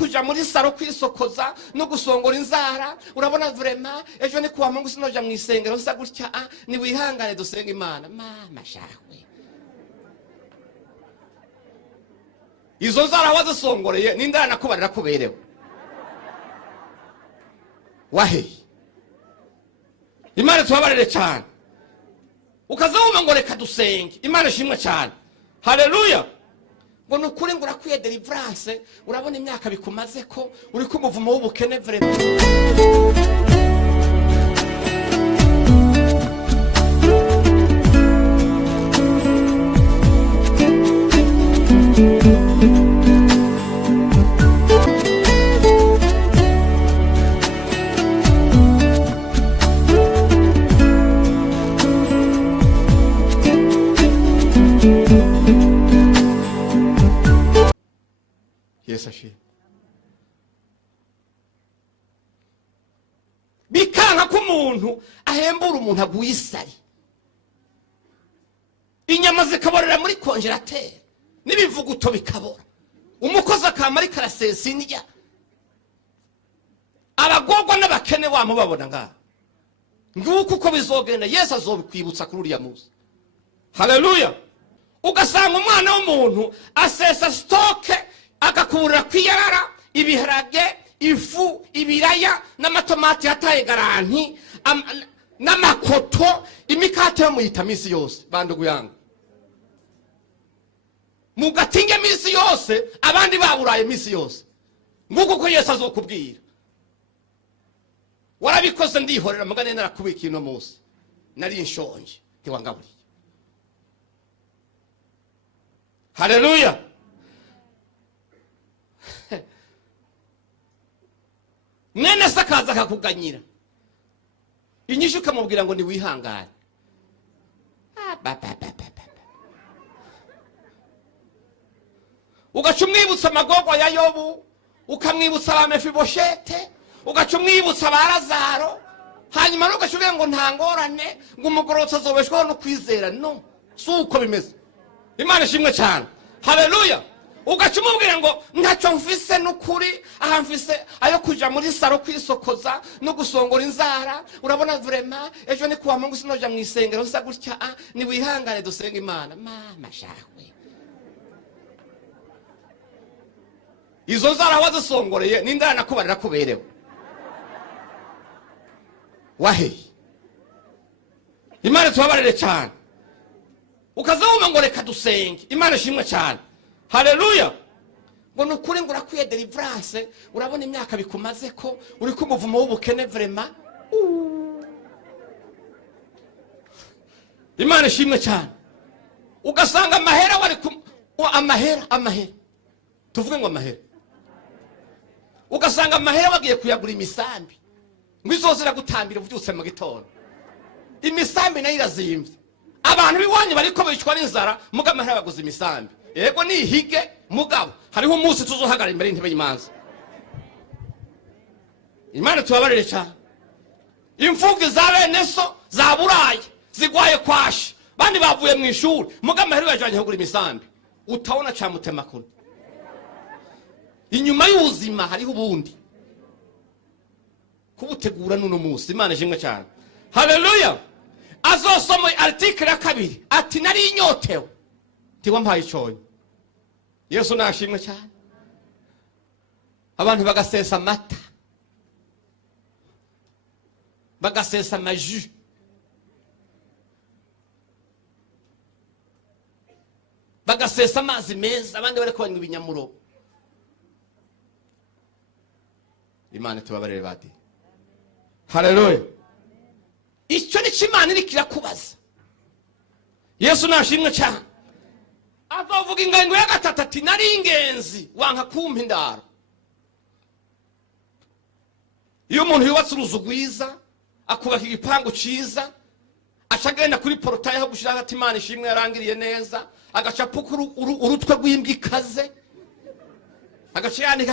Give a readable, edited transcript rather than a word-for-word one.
kuja muri saro kwisokoza no gusongora inzara. Urabona vrema ejo ni kuwa Mungu sinoja mu isengero nsa gutya ni wihangane dusenga Imana. Mama shahwe. Izo nzara wazisongoreye n'indara nakubarira kuberewe. Wahe. Imana tubabarire cyane. Ukazawuma ngo reka dusenge. Imana ishimwe cyane. Haleluya. Ngo nukuri ngo urakwiye deliverance. Urabona imyaka bikumaze ko uri kumuvumo w'ubukene vrema. Bikanga k'umuntu ahembura umuntu aguye isari. Inyama zikaborera muri konjerateri n'ibivuguto bikabora. Umukozi akamara karasesa indya. Abagogwa n'abakene wamubabona ngaha. Nguko uko bizogenda Yesu azobikwibutsa kuri uriya munsi. Haleluya. Ugasanga umwana w'umuntu asesa stoke akakurira kwiyarara ibiharage ifu ibiraya n'amatomati yataye garanti n'amakoto imikate yo muyita misi yose bandugu yangu mugatinge misi yose abandi baburaye misi yose nguko ko Yesu azokubwira warabikoze ndihorera mugane narakubika ino munsi nari nshonje ntiwangaburiye. Haleluya. Mwene sakaza kakuganyira inyishu ukamubwira ngo ni wihangane. Ugacumwibutsa amagogwa ya Yobu, ukamwibutsa ba Mefiboshete, ugacumwibutsa ba Lazaro, hanyuma n'ugashubira ngo ntangorane ngo umugorotsa azobeshwaho no kwizera. No, suko bimeze. Imana ishimwe cyane. Haleluya. Ugacumubwira ngo ntacyo mfise n'ukuri aha mfise ayo kuja muri saro kwisokoza no gusongora inzara. Urabona vrema ejo ni kuwa Mungu sinoja mu isengero nsa gutya ni wihangane dusenga Imana. Mama shahwe. Izo nzara wazisongoreye n'indara nakubarira kuberewe. Wahe. Imana tubabarire cyane. Ukazawuma ngo reka dusenge. Imana ishimwe cyane. Haleluya. Ngo nukuri ngo urakwiye deliverance. Urabona imyaka bikumaze ko uri kumuvumo w'ubukene vrema. Imana ishimwe cyane. Ugasanga amahera wari amahera. Tuvuge ngo amahera. Ugasanga amahera wagiye kuyagura imisambi. Ngo izozira gutambira uvyutse mu gitondo. Imisambi nayo irazimvye. Abantu biwanye bariko bicwa n'inzara muga amahera baguze imisambi. Ego ni hige mugabo hariho umunsi tuzohagara imbere y'intebe y'Imanza. Imana tubabarire cyane. Imfuvyi za bene so za buraye zigwaye kwashi bandi bavuye mu ishuri muga amahera yajanye kugura imisambi. Utaona cha mutema kuno. Inyuma y'ubuzima hariho ubundi kubutegura nuno munsi. Imana ishimwe cyane. Haleluya. Azosoma article ya 2 ati nari inyotewe tiwampaye icoyo. Yesu nashimwe cyane. Abantu bagasesa amata, bagasesa amaju, bagasesa amazi meza, abandi bariko banywa ibinyamuro. Imana tubabarire bati. Haleluya. Icyo ni Imana iri kirakubaza. Yesu nashimwe cyane. Azovuga ingango ya 3 ati nari ingenzi wanka kumpa indaro. Iyo umuntu yubatse uruzu rwiza akubaka igipangu ciza acagenda kuri portail aho gushira ati Imana ishimwe yarangiriye neza agacapuka urutwe rw'imbwa ikaze agaciyanika